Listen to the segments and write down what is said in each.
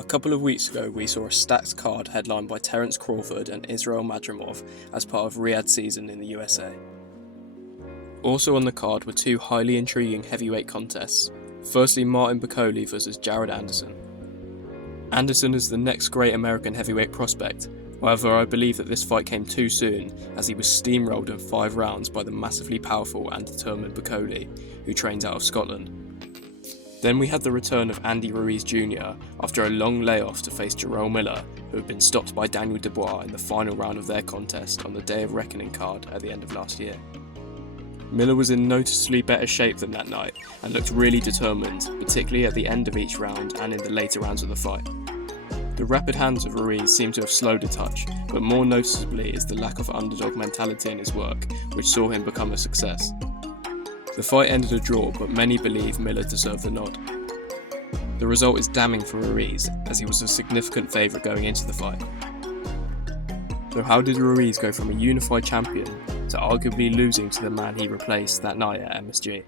A couple of weeks ago, we saw a stacked card headlined by Terence Crawford and Israel Madrimov as part of Riyadh's season in the USA. Also on the card were two highly intriguing heavyweight contests. Firstly, Martin Bakole versus Jared Anderson. Anderson is the next great American heavyweight prospect, however I believe that this fight came too soon as he was steamrolled in 5 rounds by the massively powerful and determined Bakole, who trains out of Scotland. Then we had the return of Andy Ruiz Jr. after a long layoff to face Jarrell Miller, who had been stopped by Daniel Dubois in the final round of their contest on the Day of Reckoning card at the end of last year. Miller was in noticeably better shape than that night and looked really determined, particularly at the end of each round and in the later rounds of the fight. The rapid hands of Ruiz seem to have slowed a touch, but more noticeably is the lack of underdog mentality in his work, which saw him become a success. The fight ended a draw, but many believe Miller deserved the nod. The result is damning for Ruiz, as he was a significant favourite going into the fight. So how did Ruiz go from a unified champion to arguably losing to the man he replaced that night at MSG?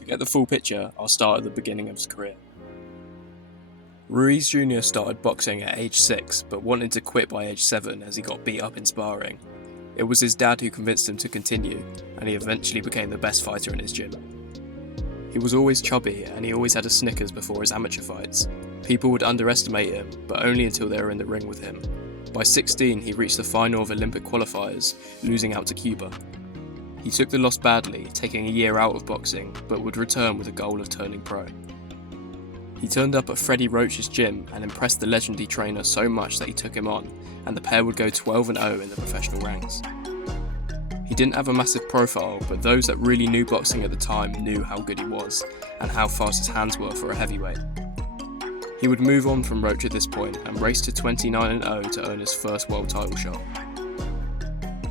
To get the full picture, I'll start at the beginning of his career. Ruiz Jr. started boxing at age 6, but wanted to quit by age 7 as he got beat up in sparring. It was his dad who convinced him to continue, and he eventually became the best fighter in his gym. He was always chubby, and he always had a Snickers before his amateur fights. People would underestimate him, but only until they were in the ring with him. By 16, he reached the final of Olympic qualifiers, losing out to Cuba. He took the loss badly, taking a year out of boxing, but would return with a goal of turning pro. He turned up at Freddie Roach's gym and impressed the legendary trainer so much that he took him on, and the pair would go 12-0 in the professional ranks. He didn't have a massive profile, but those that really knew boxing at the time knew how good he was, and how fast his hands were for a heavyweight. He would move on from Roach at this point and race to 29-0 to earn his first world title shot.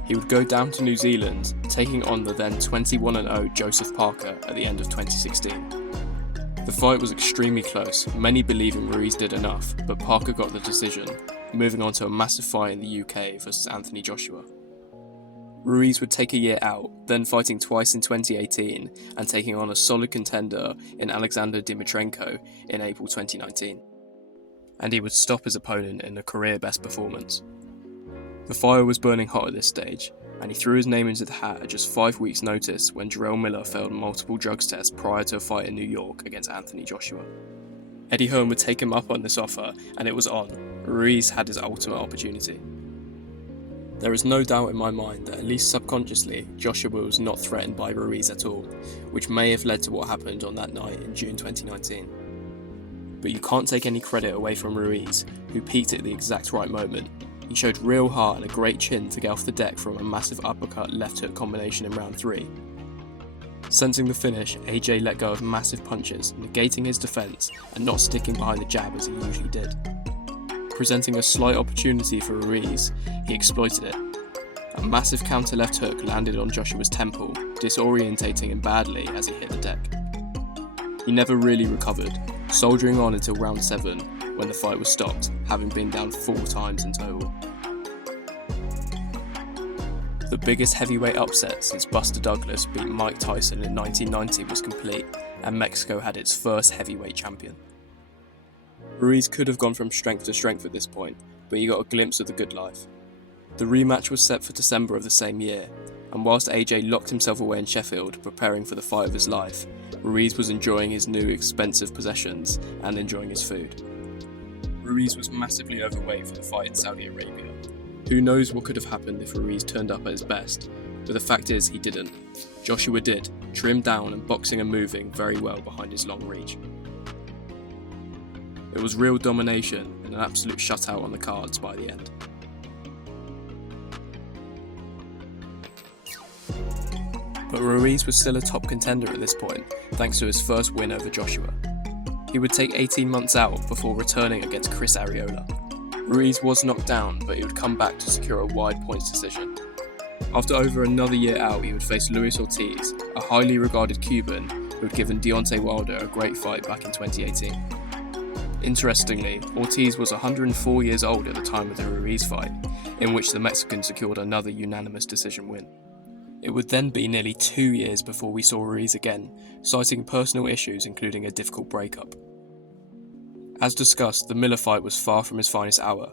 He would go down to New Zealand, taking on the then 21-0 Joseph Parker at the end of 2016. The fight was extremely close, many believing Ruiz did enough, but Parker got the decision, moving on to a massive fight in the UK versus Anthony Joshua. Ruiz would take a year out, then fighting twice in 2018 and taking on a solid contender in Alexander Dimitrenko in April 2019. And he would stop his opponent in a career best performance. The fire was burning hot at this stage, and he threw his name into the hat at just 5 weeks' notice when Jarrell Miller failed multiple drugs tests prior to a fight in New York against Anthony Joshua. Eddie Hearn would take him up on this offer, and it was on. Ruiz had his ultimate opportunity. There is no doubt in my mind that at least subconsciously, Joshua was not threatened by Ruiz at all, which may have led to what happened on that night in June 2019. But you can't take any credit away from Ruiz, who peaked at the exact right moment. He showed real heart and a great chin to get off the deck from a massive uppercut left hook combination in round 3. Sensing the finish, AJ let go of massive punches, negating his defence and not sticking behind the jab as he usually did. Presenting a slight opportunity for Ruiz, he exploited it. A massive counter left hook landed on Joshua's temple, disorientating him badly as he hit the deck. He never really recovered, soldiering on until round 7, when the fight was stopped, having been down 4 times in total. The biggest heavyweight upset since Buster Douglas beat Mike Tyson in 1990 was complete, and Mexico had its first heavyweight champion. Ruiz could have gone from strength to strength at this point, but he got a glimpse of the good life. The rematch was set for December of the same year, and whilst AJ locked himself away in Sheffield, preparing for the fight of his life, Ruiz was enjoying his new expensive possessions and enjoying his food. Ruiz was massively overweight for the fight in Saudi Arabia. Who knows what could have happened if Ruiz turned up at his best, but the fact is he didn't. Joshua did, trimmed down and boxing and moving very well behind his long reach. It was real domination and an absolute shutout on the cards by the end. But Ruiz was still a top contender at this point, thanks to his first win over Joshua. He would take 18 months out before returning against Chris Arreola. Ruiz was knocked down, but he would come back to secure a wide points decision. After over another year out, he would face Luis Ortiz, a highly regarded Cuban who had given Deontay Wilder a great fight back in 2018. Interestingly, Ortiz was 104 years old at the time of the Ruiz fight, in which the Mexican secured another unanimous decision win. It would then be nearly 2 years before we saw Ruiz again, citing personal issues including a difficult breakup. As discussed, the Miller fight was far from his finest hour.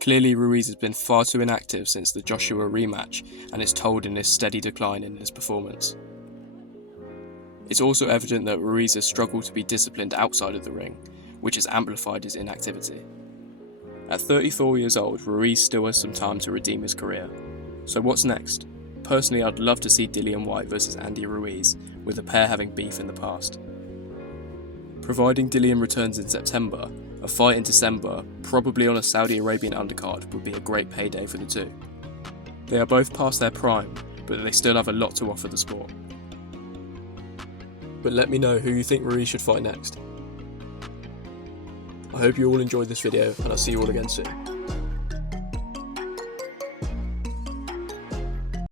Clearly, Ruiz has been far too inactive since the Joshua rematch, and it's told in his steady decline in his performance. It's also evident that Ruiz has struggled to be disciplined outside of the ring, which has amplified his inactivity. At 34 years old, Ruiz still has some time to redeem his career. So what's next? Personally, I'd love to see Dillian Whyte versus Andy Ruiz, with the pair having beef in the past. Providing Dillian returns in September, a fight in December, probably on a Saudi Arabian undercard, would be a great payday for the two. They are both past their prime, but they still have a lot to offer the sport. But let me know who you think Ruiz should fight next. I hope you all enjoyed this video, and I'll see you all again soon.